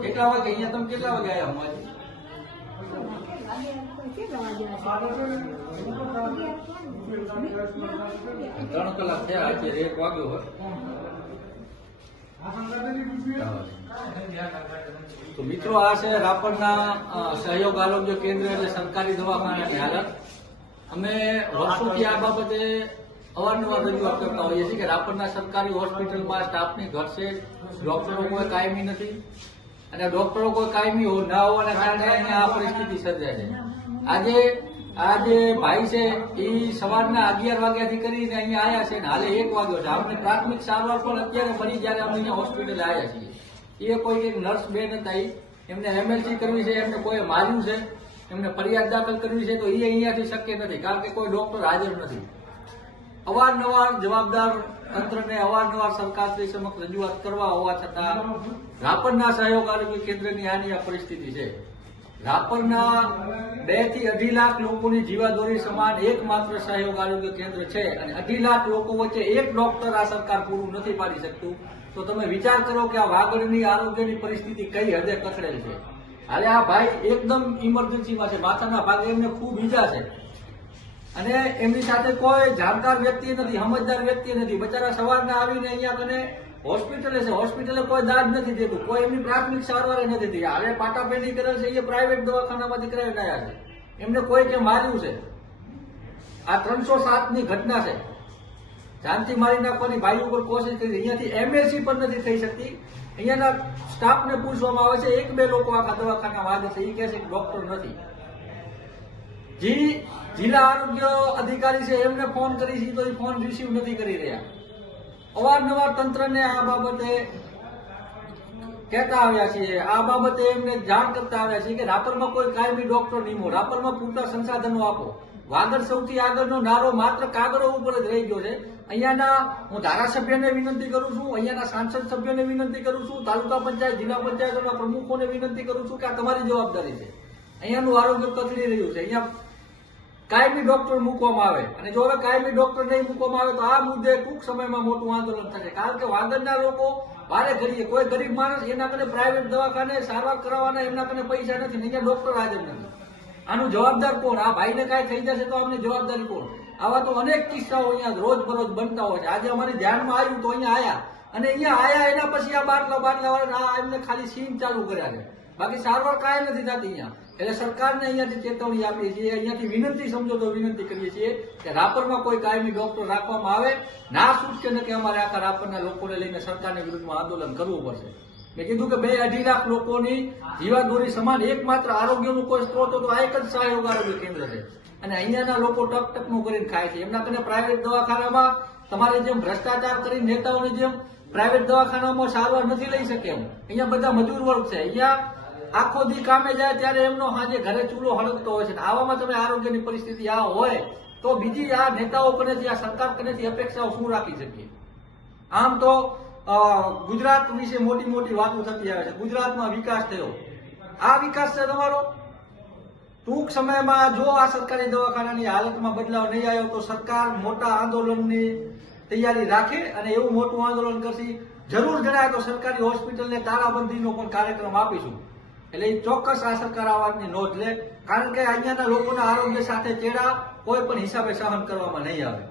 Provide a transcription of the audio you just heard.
કેટલા વાગે અહીંયા તમે કેટલા વાગે આવ્યા અમારી 3 કલાક થયા અત્યારે 1 વાગ્યો હોય તો મિત્રો આ છે રાપરના સહયોગ આરોગ્ય કેન્દ્ર એટલે સરકારી દવાખાનાની હાલત અમે વર્ષોથી આ બાબતે અવારનવાર રજૂઆત કરતા હોઈએ છીએ કે રાપરના સરકારી હોસ્પિટલમાં સ્ટાફની ઘટશે ડોક્ટરો કોઈ કાયમી નથી અને ડોક્ટરો કોઈ કાયમી ના હોવાના કારણે અહીંયા આ પરિસ્થિતિ સર્જાય છે આજે ભાઈ છે એ સવારના 11 વાગ્યાથી કરીને અહીંયા આવ્યા છે ને હાલે 1 વાગ્યો છે આપણે પ્રાથમિક સારવાર પણ અત્યારે મળી જયારે અમે અહીંયા હોસ્પિટલે આવ્યા છીએ એ કોઈ એક નર્સ બેન હતા એમને એમએલસી કરવી છે એમને કોઈ માર્યું છે એમને ફરિયાદ દાખલ કરવી છે તો એ અહીંયાથી શક્ય નથી કારણ કે કોઈ ડોક્ટર હાજર નથી અવારનવાર જવાબદાર તંત્રને અવારનવાર સરકારશ્રી સમક્ષ રજૂઆત કરવા હોવા છતાં રાપરના સહયોગ આરોગ્ય કેન્દ્રની આની આ પરિસ્થિતિ છે રાપરના 2 થી 2.5 લાખ લોકોની જીવાદોરી સમાન એકમાત્ર સહયોગ આરોગ્ય કેન્દ્ર છે અને 2.5 લાખ લોકો વચ્ચે એક ડોક્ટર આ સરકાર પૂરું નથી પાડી શકતું તો તમે વિચાર કરો કે આ વાગડની આરોગ્યની પરિસ્થિતિ કઈ હદે કથળેલ છે હાલે આ ભાઈ એકદમ ઇમરજન્સીમાં છે માથાના ભાગે એમને ખૂબ ઈજા છે અને એમની સાથે કોઈ જાણકાર વ્યક્તિ નથી સમજદાર વ્યક્તિ નથી બચારા સવારના આવીને અહીંયા કને હોસ્પિટલે કોઈ દાદ નથી દેતું કોઈ એમની પ્રાથમિક સારવાર નથી થઈ હવે પાટાપેટી કરેલ છે એ પ્રાઇવેટ દવાખાનામાંથી કરાવીને આવ્યા છે એમને કોઈ કે માર્યું છે આ 307 ની ઘટના છે જાનથી મારી નાખવાની ભાઈ ઉપર કોશિશ કરી અહીંયાથી એમએસસી પણ નથી થઈ શકતી અહીંયાના સ્ટાફને પૂછવામાં આવે છે 1-2 લોકો આખા દવાખાના વાગે છે એ કહે છે કે ડોક્ટર નથી જિલ્લા આરોગ્ય અધિકારી છે એમને ફોન કરી છે તો એ ફોન રિસીવ નથી કરી રહ્યા અવારનવાર તંત્રને આ બાબતે કહેતા આવ્યા છીએ આ બાબતે એમને જાણ કરતા આવ્યા છીએ કે રાપરમાં કોઈ કાયમી ડોક્ટર નિમો રાપરમાં પૂરતા સંસાધનો આપો વાગડ સૌથી આગળનો નારો માત્ર કાગળો ઉપર જ રહી ગયો છે અહીંયાના હું ધારાસભ્યને વિનંતી કરું છું અહીંયાના સાંસદ સભ્યોને વિનંતી કરું છું તાલુકા પંચાયત જિલ્લા પંચાયતોના પ્રમુખોને વિનંતી કરું છું કે આ તમારી જવાબદારી છે અહીંયાનું આરોગ્ય કથળી રહ્યું છે અહીંયા કાયમી ડોક્ટર મૂકવામાં આવે અને જો હવે કાયમી ડોક્ટર નહીં મૂકવામાં આવે તો આ મુદ્દે ટૂંક સમયમાં મોટું આંદોલન થશે કારણ કે વાગડના લોકો વારે ઘડીએ કોઈ ગરીબ માણસ એના કને પ્રાઇવેટ દવાખાને સારવાર કરાવવાના એમના કને પૈસા નથી અહીંયા ડોક્ટર હાજર નથી આનું જવાબદાર કોણ આ ભાઈને કાંઈ થઈ જશે તો અમને જવાબદારી કોણ આવા તો અનેક કિસ્સાઓ અહીંયા રોજબરોજ બનતા હોય છે આજે અમારી ધ્યાનમાં આવ્યું તો અહીંયા આયા અને અહીંયા આયા એના પછી આ બાટલા વાળા એમને ખાલી સીન ચાલુ કર્યા છે બાકી સારવાર કાંઈ નથી થતી અહીંયા એટલે સરકારને અહીંયાથી ચેતવણી આપીએ છીએ અહીંયાથી વિનંતી સમજો તો વિનંતી કરીએ છીએ કે રાપરમાં કોઈ કાયમી ડોક્ટર રાખવામાં આવે ના છૂટકે ન કે અમારે આખા રાપરના લોકોને લઈને સરકારની વિરુદ્ધમાં આંદોલન કરવું પડશે મેં કીધું કે 2-2.5 લાખ લોકોની જીવાદોરી સમાન એકમાત્ર આરોગ્યનું કોઈ સ્ત્રોત તો આ એક જ સહયોગ આરોગ્ય કેન્દ્ર છે અને અહીંયાના લોકો ટકટકનું કરીને ખાય છે એમના કને પ્રાઇવેટ દવાખાનામાં તમારે જેમ ભ્રષ્ટાચાર કરીને નેતાઓની જેમ પ્રાઇવેટ દવાખાનામાં સારવાર નથી લઈ શકે એમ અહીંયા બધા મજૂર વર્ગ છે અહીંયા આખો દી કામે જાય ત્યારે એમનો સાંજે ઘરે ચૂલો હળગતો હોય છે આવામાં તમે આરોગ્યની પરિસ્થિતિ આ હોય તો બીજી આ નેતાઓ કનેથી આ સરકાર કનેથી અપેક્ષાઓ શું રાખી શકીએ આમ તો ગુજરાત વિશે મોટી મોટી વાતો થતી આવે છે ગુજરાતમાં વિકાસ થયો આ વિકાસ છે તમારો ટૂંક સમયમાં જો આ સરકારી દવાખાનાની હાલતમાં બદલાવ નહીં આવ્યો તો સરકાર મોટા આંદોલનની તૈયારી રાખે અને એવું મોટું આંદોલન કરશે જરૂર જણાય તો સરકારી હોસ્પિટલને તાળાબંધીનો પણ કાર્યક્રમ આપીશું એટલે એ ચોક્કસ આ સરકાર આ વાતની નોંધ લે કારણ કે અહીંયાના લોકોના આરોગ્ય સાથે ચેડા કોઈ પણ હિસાબે સહન કરવામાં નહીં આવે